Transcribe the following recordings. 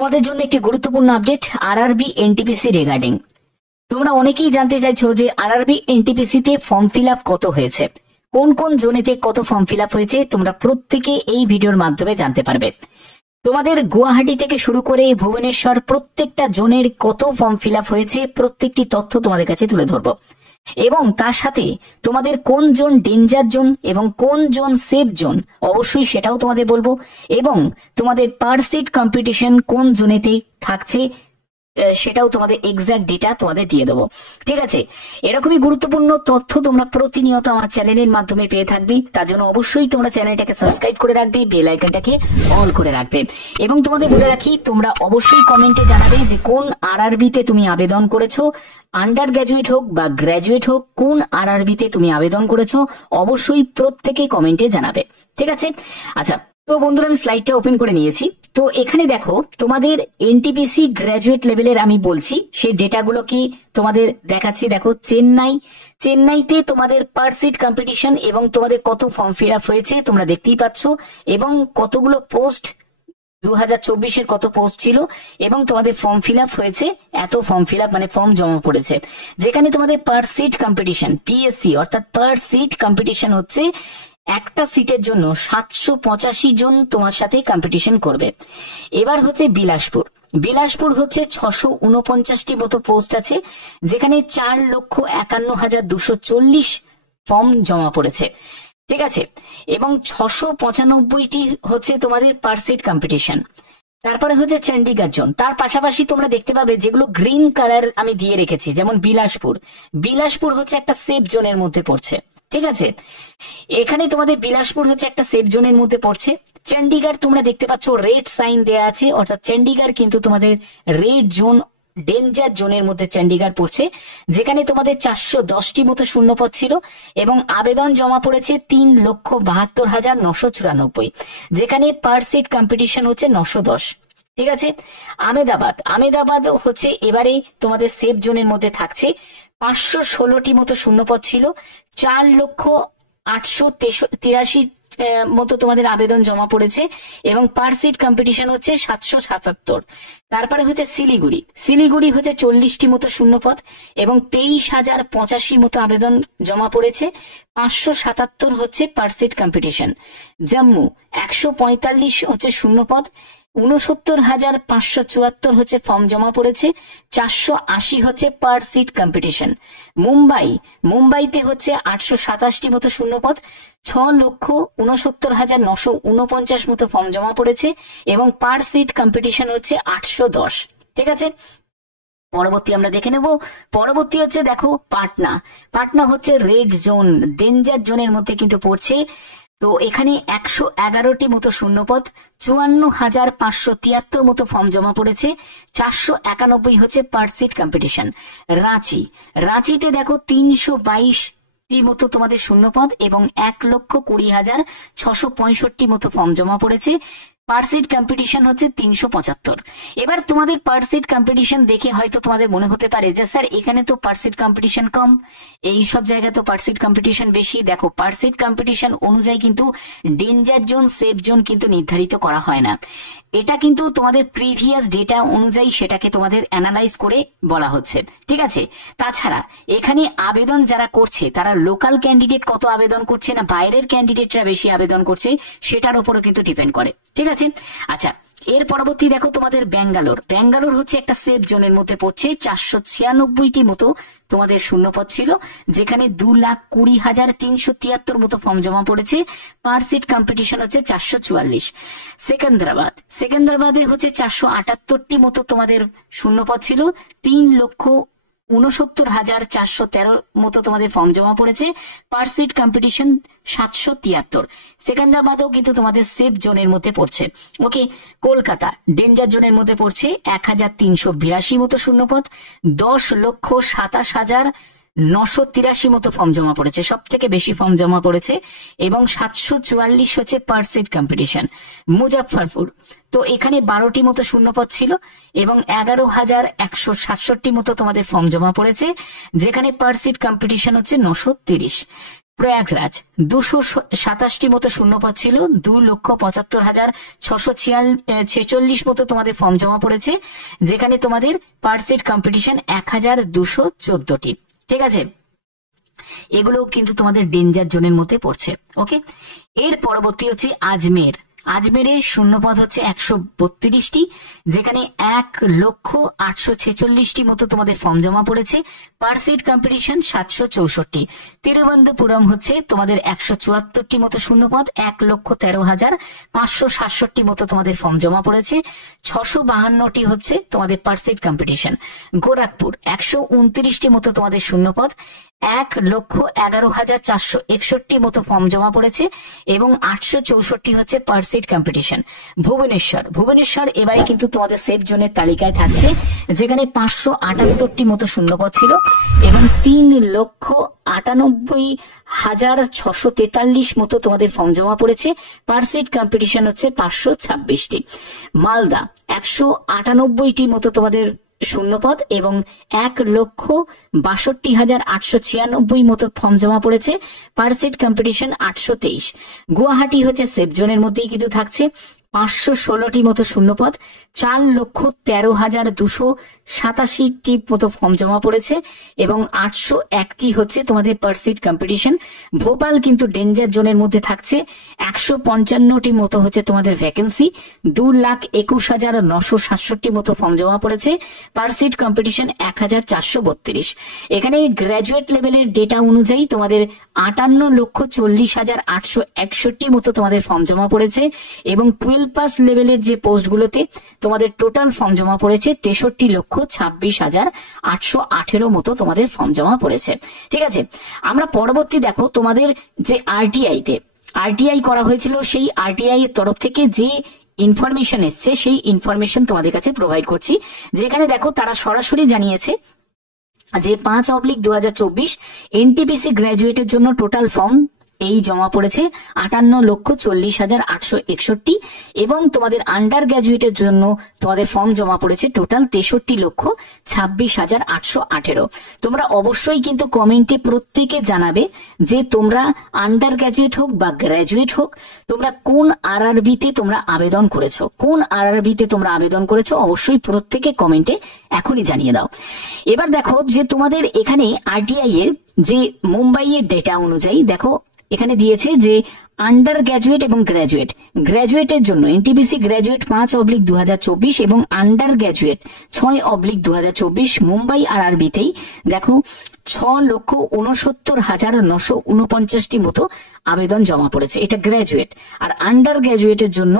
তোমাদের জন্য একটি গুরুত্বপূর্ণ আপডেট আরআরবি এনটিপিসি রিগার্ডিং। তোমরা অনেকেই জানতে চাইছো যে আরআরবি এনটিপিসি তে ফর্ম ফিল আপ কত হয়েছে, কোন কোন জোনেতে কত ফর্ম ফিল আপ হয়েছে, তোমরা প্রত্যেকে এই ভিডিওর মাধ্যমে জানতে পারবে। তোমাদের গুয়াহাটি থেকে শুরু করে ভুবনেশ্বর প্রত্যেকটা জোনের কত ফর্ম ফিল আপ হয়েছে প্রত্যেকটি তথ্য তোমাদের কাছে তুলে ধরবো, এবং তার সাথে তোমাদের কোন জোন ডেঞ্জার জোন এবং কোন জোন সেফ জোন অবশ্যই সেটাও তোমাদের বলবো, এবং তোমাদের পার সিট কম্পিটিশন কোন জোনেতে থাকছে সেটাও তোমাদের এক্সাক্ট ডেটা তোমাদের দিয়ে দেবো। ঠিক আছে, এরকমই গুরুত্বপূর্ণ তথ্য তোমরা প্রতিনিয়ত আমার চ্যানেলের মাধ্যমে পেয়ে থাকবে। তার জন্য অবশ্যই তোমরা চ্যানেলটাকে সাবস্ক্রাইব করে রাখবে, বেল আইকনটাকে অল করে রাখবে, এবং তোমাদের বলে রাখি তোমরা অবশ্যই কমেন্টে জানাবে যে কোন আরআরবিতে তুমি আবেদন করেছো, আন্ডার গ্র্যাজুয়েট হোক বা গ্র্যাজুয়েট হোক, কোন আরআরবিতে তুমি আবেদন করেছো অবশ্যই প্রত্যেকে কমেন্টে জানাবে। ঠিক আছে, আচ্ছা তো বন্ধুরা আমি স্লাইডটা ওপেন করে নিয়েছি। তো এখানে দেখো তোমাদের এনটিপিসি গ্র্যাজুয়েট লেভেলের আমি বলছি সেই ডেটাগুলো কি তোমাদের দেখাচ্ছি। দেখো চেন্নাইতে তোমাদের পার সিট কম্পিটিশন এবং তোমাদের কত ফর্ম ফিল আপ হয়েছে তোমরা দেখতেই পাচ্ছ, এবং কতগুলো পোস্ট 2024-এর কত পোস্ট ছিল এবং তোমাদের ফর্ম ফিল আপ হয়েছে এত ফর্ম ফিল আপ মানে ফর্ম জমা পড়েছে, যেখানে তোমাদের পার সিট কম্পিটিশন পিএসসি অর্থাৎ পার সিট কম্পিটিশন হচ্ছে একটা সিটের জন্য 785 জন তোমার সাথে কম্পিটিশন করবে। এবার হচ্ছে বিলাসপুর হচ্ছে 649টি মতো পোস্ট আছে, যেখানে 4,51,240 ফর্ম জমা পড়েছে। ঠিক আছে, এবং 695টি হচ্ছে তোমাদের পার সিট কম্পিটিশন। তারপরে হচ্ছে চণ্ডীগড় জোন। তার পাশাপাশি তোমরা দেখতে পাবে যেগুলো গ্রিন কালার আমি দিয়ে রেখেছি, যেমন বিলাসপুর হচ্ছে একটা সেফ জোনের মধ্যে পড়ছে। ঠিক আছে, এখানে তোমাদের বিলাসপুর হচ্ছে একটা সেফ জোনের মধ্যে পড়ছে। চণ্ডীগড় তোমরা দেখতে পাচ্ছ রেড সাইন দেয়া আছে, অর্থাৎ চণ্ডীগড় কিন্তু তোমাদের রেড জোন ডেঞ্জার জোনের মধ্যে চণ্ডীগড় পড়ছে, যেখানে তোমাদের 410টি মতো শূন্যপদ ছিল এবং আবেদন জমা পড়েছে 3,72,994, যেখানে পার সিট কম্পিটিশন হচ্ছে 910। ঠিক আছে, আমেদাবাদ হচ্ছে এবারে তোমাদের সেফ জোনের মধ্যে থাকছে, 516টি মতো শূন্যপদ ছিল, 4,883,000 মতো তোমাদের আবেদন জমা পড়েছে এবং পার সিট কম্পিটিশন হচ্ছে 777। তারপরে হচ্ছে শিলিগুড়ি হচ্ছে 40টি মতো শূন্যপদ এবং 23,085 মতো আবেদন জমা পড়েছে, 577 হচ্ছে পার সিট কম্পিটিশন। জম্মু 145 হচ্ছে শূন্যপদ, 69,574 হচ্ছে ফর্ম জমা পড়েছে, 480 হচ্ছে পার সিট কম্পিটিশন। মুম্বাইতে হচ্ছে 827টি মতো শূন্যপদ, 6,69,949 মতো ফর্ম জমা পড়েছে এবং পার সিট কম্পিটিশন হচ্ছে 810। ঠিক আছে, পরবর্তী আমরা দেখে নেব। পরবর্তী হচ্ছে দেখো পাটনা হচ্ছে রেড জোন ডেঞ্জার জোনের মধ্যে কিন্তু পড়ছে। তো এখানে 111টি মতো শূন্যপদ, 54,573 মতো ফর্ম জমা পড়েছে, 491 হচ্ছে পার সিট কম্পিটিশন। রাঁচিতে দেখো 322টি মতো তোমাদের শূন্যপদ এবং 1,20,665 মতো ফর্ম জমা পড়েছে, পার সিট কম্পিটিশন হচ্ছে 375। এবার তোমাদের পার সিট কম্পিটিশন দেখে হয়তো তোমাদের মনে হতে পারে যে স্যার এখানে তো পার সিট কম্পিটিশন কম, এই সব জায়গায় তো পার সিট কম্পিটিশন বেশি। দেখো পার সিট কম্পিটিশন অনুযায়ী কিন্তু ডেঞ্জার জোন সেফ জোন কিন্তু নির্ধারিত করা হয় না, এটা কিন্তু তোমাদের প্রিভিয়াস ডেটা অনুযায়ী সেটাকে তোমাদের অ্যানালাইজ করে বলা হচ্ছে। ঠিক আছে, তাছাড়া এখানে আবেদন যারা করছে তারা লোকাল ক্যান্ডিডেট কত আবেদন করছে না বাইরের ক্যান্ডিডেটরা বেশি আবেদন করছে সেটার উপরও কিন্তু ডিপেন্ড করে। ঠিক আছে, আচ্ছা এর পরবর্তী দেখো তোমাদের ব্যাঙ্গালোর হচ্ছে একটা সেফ জোনের মধ্যে পড়ছে, 496টি মতো তোমাদের শূন্যপদ ছিল, যেখানে 2,20,373 মতো ফর্ম জমা পড়েছে, পার সিট কম্পিটিশন হচ্ছে 444। সেকেন্দ্রাবাদে হচ্ছে 478টি মতো তোমাদের শূন্যপদ ছিল, 3,69,413 মতো তোমাদের ফর্ম জমা পড়েছে, পার সিট কম্পিটিশন 773। সেকেন্দ্রাবাদও কিন্তু তোমাদের সেফ জোনের মধ্যে পড়ছে। ওকে, কলকাতা ডেঞ্জার জোনের মধ্যে পড়ছে, 1,382 মতো শূন্যপদ, 10,27,983 মতো ফর্ম জমা পড়েছে, সব থেকে বেশি ফর্ম জমা পড়েছে, এবং 744 হচ্ছে পার সিট কম্পিটিশন। মুজাফফরপুর তো এখানে 12টি মতো শূন্যপদ ছিল এবং 11,167 মতো তোমাদের ফর্ম জমা পড়েছে, যেখানে পার সিট কম্পিটিশন হচ্ছে 930। প্রয়াগরাজ 227টি মতো শূন্যপদ ছিল, 2,75,646 মতো তোমাদের ফর্ম জমা পড়েছে, যেখানে তোমাদের পার সিট কম্পিটিশন 1,214টি। ঠিক আছে, এগুলো কিন্তু তোমাদের ডেঞ্জার জোনের মধ্যে পড়ছে। ওকে, এর পরবর্তী হচ্ছে আজমের। আজমেরের শূন্যপদ হচ্ছে 132টি, যেখানে 1,846টি মতো তোমাদের ফর্ম জমা পড়েছে, পার সিট কম্পিটিশন 764। তিরুবনন্তপুরম হচ্ছে তোমাদের 174টি মতো শূন্যপদ, 1,13,567 মতো তোমাদের ফর্ম জমা পড়েছে, 652টি হচ্ছে তোমাদের পার সিট কম্পিটিশন। গোরখপুর 129টি মতো তোমাদের শূন্যপদ, 1,11,461 মতো ফর্ম জমা পড়েছে এবং 864 হচ্ছে পার সিট কম্পিটিশন। ভুবনেশ্বর এবারে কিন্তু তোমাদের সেফ জোনের তালিকায় থাকছে, যেখানে 578টি মতো শূন্যপদ ছিল এবং 3,98,643 মতো তোমাদের ফর্ম জমা পড়েছে, পার সিট কম্পিটিশন হচ্ছে 526টি। মালদা 198টি মতো তোমাদের শূন্যপদ এবং 1,62,896 মতো ফর্ম জমা পড়েছে, পার সিট কম্পিটিশন 823। গুয়াহাটি হচ্ছে সেফ জোনের মধ্যেই কিন্তু থাকছে, 516টি মতো শূন্যপদ, 4,13,287টি মতো ফর্ম জমা পড়েছে এবং 801টি হচ্ছে তোমাদের পার সিট কম্পিটিশন। ভোপাল কিন্তু ডেঞ্জার জোনের মধ্যে থাকছে, 155টি মতো হচ্ছে তোমাদের ভ্যাকেন্সি, 2,21,967 মতো ফর্ম জমা পড়েছে, পার সিট কম্পিটিশন 1,432। এখানে গ্র্যাজুয়েট লেভেলের ডেটা অনুযায়ী তোমাদের 58,40,861 মতো তোমাদের ফর্ম জমা পড়েছে এবং 12 পাস লেভেলের যে পোস্টগুলোতে তোমাদের টোটাল ফর্ম জমা পড়েছে 63,26,818 মতো তোমাদের ফর্ম জমা পড়েছে। ঠিক আছে, আমরা পরবর্তী দেখো তোমাদের যে আরটিআই করা হয়েছিল, সেই আরটিআই এর তরফ থেকে যে ইনফরমেশন এসছে সেই ইনফরমেশন তোমাদের কাছে প্রোভাইড করছি, যেখানে দেখো তারা সরাসরি জানিয়েছে যে 5/2024 এনটিপিসি গ্র্যাজুয়েটের জন্য টোটাল ফর্ম এই জমা পড়েছে 58,40,861 এবং তোমাদের আন্ডার গ্র্যাজুয়েটের জন্য তোমাদের ফর্ম জমা পড়েছে টোটাল 63,26,818। তোমরা অবশ্যই কিন্তু কমেন্টে প্রত্যেকে জানাবে যে তোমরা আন্ডার গ্র্যাজুয়েট হোক বা গ্র্যাজুয়েট হোক, তোমরা কোন আরআরবিতে তোমরা আবেদন করেছো, অবশ্যই প্রত্যেকে কমেন্টে এখনই জানিয়ে দাও। এবার দেখো যে তোমাদের এখানে আরটিআই এর যে মুম্বাইয়ের ডেটা অনুযায়ী দেখো এখানে দিয়েছে যে আন্ডার গ্র্যাজুয়েট এবং গ্র্যাজুয়েটের জন্য এনটিপিসি গ্র্যাজুয়েট 5/2024 এবং আন্ডার গ্র্যাজুয়েট 6/2024 মুম্বাই আরআরবিতেই দেখো 6,69,949টি মতো আবেদন জমা পড়েছে, এটা গ্র্যাজুয়েট। আর আন্ডার গ্র্যাজুয়েটের জন্য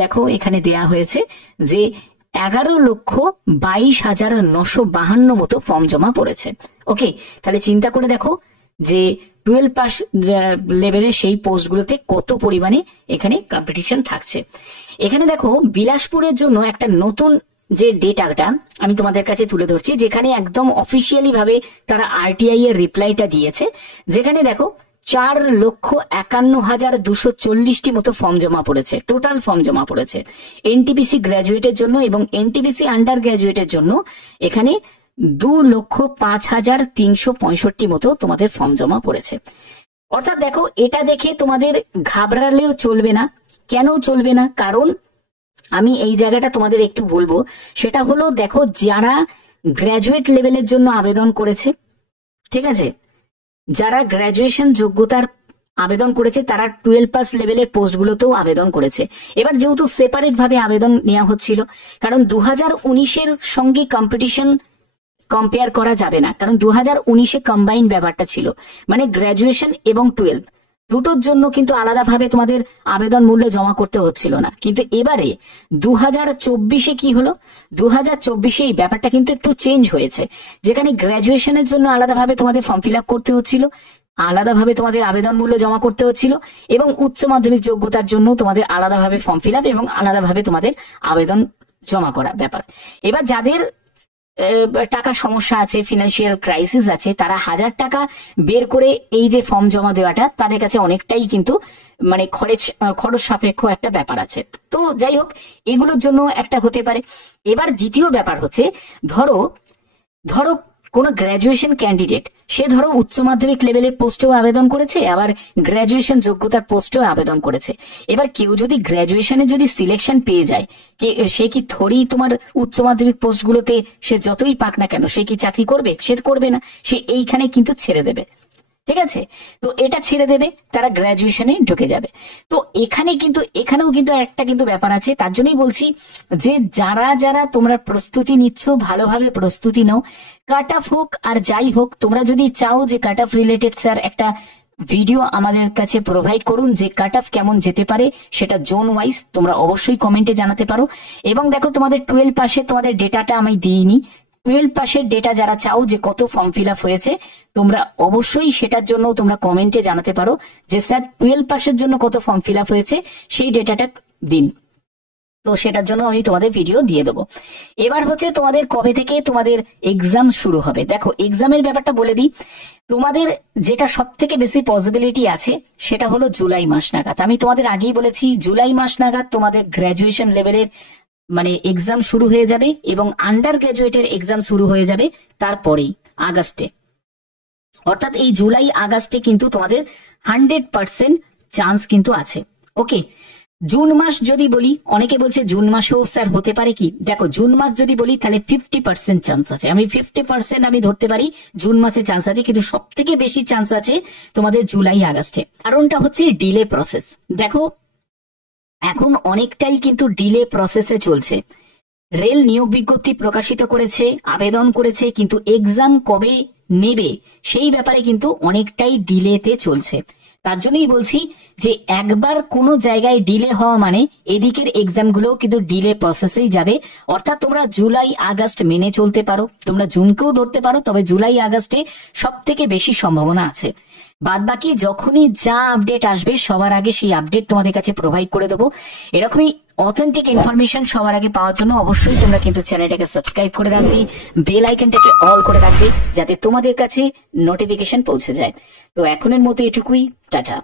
দেখো এখানে দেয়া হয়েছে যে 11,22,952 মতো ফর্ম জমা পড়েছে। ওকে, তাহলে চিন্তা করে দেখো যে 12 পাস লেভেলের সেই পোস্টগুলোতে কত পরিমাণে এখানে কম্পিটিশন থাকছে। এখানে দেখো বিলাসপুরের জন্য একটা নতুন যে ডেটাটা আমি তোমাদের কাছে তুলে ধরছি, যেখানে একদম অফিসিয়ালি ভাবে তারা আরটিআই এর রিপ্লাইটা দিয়েছে, যেখানে দেখো 4,51,240টি মতো ফর্ম জমা পড়েছে, টোটাল ফর্ম জমা পড়েছে এনটিপিসি গ্র্যাজুয়েটের জন্য এবং এনটিপিসি আন্ডার গ্র্যাজুয়েটের জন্য এখানে 2,05,365 মতো তোমাদের ফর্ম জমা পড়েছে। অর্থাৎ দেখো এটা দেখে তোমাদের ঘাবড়ালেও চলবে না। কেন চলবে না? কারণ আমি এই জায়গাটা তোমাদের একটু বলবো, সেটা হলো দেখো যারা গ্র্যাজুয়েট লেভেলের জন্য আবেদন করেছে, ঠিক আছে, যারা গ্র্যাজুয়েশন যোগ্যতার আবেদন করেছে তারা 12 পাস লেভেলের পোস্টগুলোতেও আবেদন করেছে। এবার যেহেতু সেপারেট ভাবে আবেদন নেওয়া হচ্ছিল, কারণ 2019-এর সঙ্গে কম্পিটিশন কম্পেয়ার করা যাবে না, কারণ 2019-এ কম্বাইন ব্যাপারটা ছিল, মানে গ্র্যাজুয়েশন এবং 12 দুটোর জন্য কিন্তু আলাদাভাবে তোমাদের আবেদন মূল্য জমা করতে হচ্ছিল না। কিন্তু এবারে 2024-এ কি হলো, 2024-এ এই ব্যাপারটা কিন্তু একটু চেঞ্জ হয়েছে, যেখানে গ্র্যাজুয়েশনের জন্য আলাদাভাবে তোমাদের ফর্ম ফিল আপ করতে হচ্ছিল, আলাদাভাবে তোমাদের আবেদন মূল্য জমা করতে হচ্ছিল এবং উচ্চ মাধ্যমিক যোগ্যতার জন্য তোমাদের আলাদাভাবে ফর্ম ফিল আপ এবং আলাদাভাবে তোমাদের আবেদন জমা করা ব্যাপার। এবার যাদের টাকার সমস্যা আছে, ফিনান্সিয়াল ক্রাইসিস আছে, তারা 1000 টাকা বের করে এই যে ফর্ম জমা দেওয়াটা তাদের কাছে অনেকটাই কিন্তু মানে খরচ সাপেক্ষ একটা ব্যাপার আছে। তো যাই হোক, এগুলোর জন্য একটা হতে পারে। এবার দ্বিতীয় ব্যাপার হচ্ছে ধরো কোন গ্র্যাজুয়েশন ক্যান্ডিডেট সে ধরো উচ্চ মাধ্যমিক লেভেলের পোস্টেও আবেদন করেছে, আবার গ্র্যাজুয়েশন যোগ্যতার পোস্টেও আবেদন করেছে। এবার কেউ যদি গ্র্যাজুয়েশনে যদি সিলেকশন পেয়ে যায়, সে কি থোড়ি তোমার উচ্চ মাধ্যমিক পোস্টগুলোতে সে যতই পাক না কেন সে কি চাকরি করবে? সে করবে না, সে এইখানে কিন্তু ছেড়ে দেবে। ঠিক আছে, তো এটা ছেড়ে দেবে, তারা গ্র্যাজুয়েশনে ঢুকে যাবে। তো এখানেও কিন্তু একটা কিন্তু ব্যাপার আছে। তার জন্যই বলছি যে যারা যারা তোমরা প্রস্তুতি নিচ্ছ, ভালোভাবে প্রস্তুতি নাও। কাট অফ হোক আর যাই হোক, তোমরা যদি চাও যে কাট অফ রিলেটেড স্যার একটা ভিডিও আমাদের কাছে প্রোভাইড করুন, যে কাট অফ কেমন যেতে পারে সেটা জোন ওয়াইজ, তোমরা অবশ্যই কমেন্টে জানাতে পারো। এবং দেখো তোমাদের 12 পাশে তোমাদের ডেটাটা আমি দিইনি। 12 পাশের ডেটা যারা চাও যে কত ফর্ম ফিল আপ হয়েছে, তোমরা অবশ্যই সেটার জন্য তোমরা কমেন্টে জানাতে পারো যে স্যার 12 পাশের জন্য কত ফর্ম ফিল আপ হয়েছে, সেই ডেটাটা দিন। তো সেটার জন্য আমি তোমাদের ভিডিও দিয়ে দেবো। এবার হচ্ছে তোমাদের কবে থেকে তোমাদের এক্সাম শুরু হবে। দেখো এক্সামের ব্যাপারটা বলে দিই, তোমাদের যেটা সব থেকে বেশি পসিবিলিটি আছে সেটা হলো জুলাই মাস নাগাদ। আমি তোমাদের আগেই বলেছি জুলাই মাস নাগাদ তোমাদের গ্র্যাজুয়েশন লেভেলের মানে এক্সাম শুরু হয়ে যাবে এবং আন্ডার গ্র্যাজুয়েটের এক্সাম শুরু হয়ে যাবে তারপরেই আগস্টে। অর্থাৎ এই জুলাই আগস্টে কিন্তু তোমাদের 100% চান্স কিন্তু আছে। ওকে, জুন মাস যদি বলি, অনেকে বলছে জুন মাসেও স্যার হতে পারে কি, দেখো জুন মাস যদি বলি তাহলে 50% চান্স আছে। আমি 50% আমি ধরতে পারি জুন মাসে চান্স আছে, কিন্তু সব থেকে বেশি চান্স আছে তোমাদের জুলাই আগস্টে। কারণটা হচ্ছে ডিলে প্রসেস। দেখো এখন অনেকটাই কিন্তু ডিলে প্রসেসে চলছে। রেল নিয়োগ বিজ্ঞপ্তি প্রকাশিত করেছে, আবেদন করেছে, কিন্তু এক্সাম কবে নেবে সেই ব্যাপারে কিন্তু অনেকটাই ডিলেতে চলছে। তার জন্যই বলছি যে একবার কোনো জায়গায় ডিলে হওয়া মানে এদিকের এক্সামগুলো কিন্তু ডিলে প্রসেসেই যাবে। অর্থাৎ তোমরা জুলাই আগস্ট মেনে চলতে পারো, তোমরা জুনকেও ধরতে পারো, তবে জুলাই আগস্টে সব থেকে বেশি সম্ভাবনা আছে। বাদ বাকি যখনই যা আপডেট আসবে সবার আগে সেই আপডেট তোমাদের কাছে প্রোভাইড করে দেবো। এরকমই অথেন্টিক ইনফরমেশন সবার আগে পাওয়ার জন্য অবশ্যই তোমরা কিন্তু চ্যানেলটাকে সাবস্ক্রাইব করে রাখবে, বেল আইকনটাকে অল করে রাখবে, যাতে তোমাদের কাছে নোটিফিকেশন পৌঁছে যায়। তো এখনের মতো এটুকুই, টাটা।